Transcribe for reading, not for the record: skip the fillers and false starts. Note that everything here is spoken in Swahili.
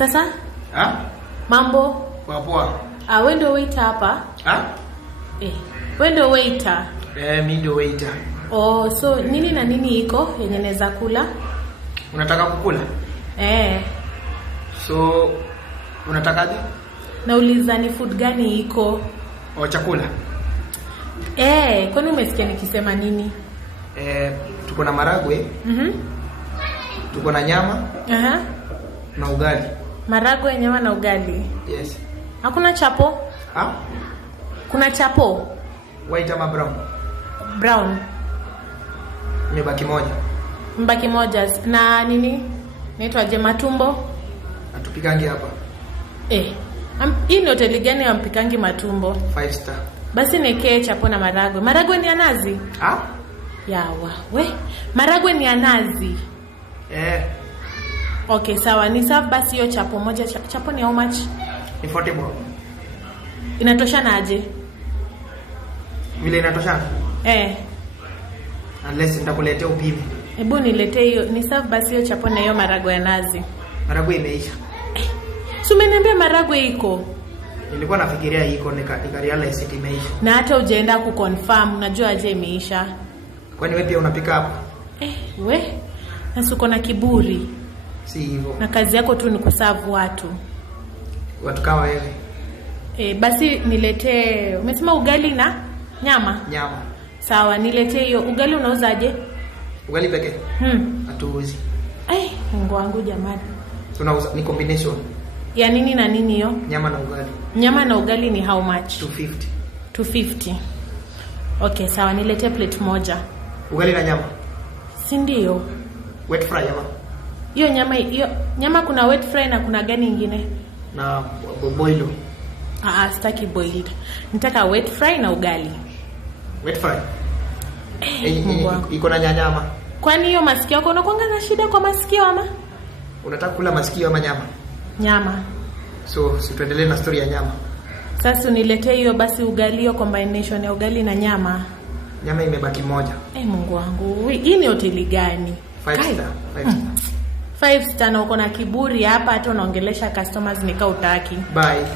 Sasa? Mambo? Poa. Wewe ndio waiter hapa? Wewe ndio waiter? Mimi ndio waiter. Oh, so nini na nini iko yenye naweza kula? Unataka kukula? So unatakaje? Nauliza ni food gani iko? Chakula. Kwani umesikia nikisema nini? Tuko na maragwe. Tuko na nyama. Na ugali. Maragwe, nyama na ugali. Yes. Hakuna chapo? Kuna chapo? White ama brown? Brown. Mbaki moja. Na nini? Naitwa je matumbo? Atupikangi hapa. Hii ni hoteli gani ya mpikangi matumbo? 5 star. Basi nekee chapo na maragwe. Maragwe ni ya nazi? Yawa. Maragwe ni ya nazi? Okay, sawa. Ni serve basi hiyo chapo moja. Chapo ni how much? Ni 40 bob. Inatoshana aje? Vile inatoshana? Unless nitakuletea upime. Hebu niletee hiyo. Ni serve basi hiyo chapo na hiyo maragwe ya nazi. Maragwe imeisha. Si umeniambia maragwe iko? Nilikuwa nafikiria iko nika realize imeisha. Na hata hujaenda kuconfirm, unajua aje imeisha. Kwani wewe pia unapika hapo? Na uko na kiburi. Si hivyo. Na kazi yako tu ni kuserve watu. Watu kama wewe. Basi niletee, umesema ugali na nyama? Nyama. Sawa, niletee hiyo. Ugali unauzaje? Ugali pekee? Hatuuzi. Mungu wangu jamani. Tunauza ni combination. Ya nini na nini hiyo? Nyama na ugali. Nyama na ugali ni how much? 250. Okay, sawa, niletee plate moja. Ugali na nyama? Si ndio? Wet fry ama? Hiyo nyama kuna wet fry na kuna gani nyingine? Na boiled. Sitaki boiled. Nitaka wet fry na ugali. Wet fry? Iko na nyama. Kwani hiyo masikio yako unakuanga na shida kwa masikio ama? Unataka kula masikio ama nyama? Nyama. So, tuendelee na story ya nyama. Sasa uniletee hiyo basi ugali, hiyo combination ya ugali na nyama. Nyama imebaki moja. Mungu wangu. Hii ni hoteli gani? 5 star. 5 star na uko na kiburi hapa, hata unaongelesha customers nika utaki. Bye.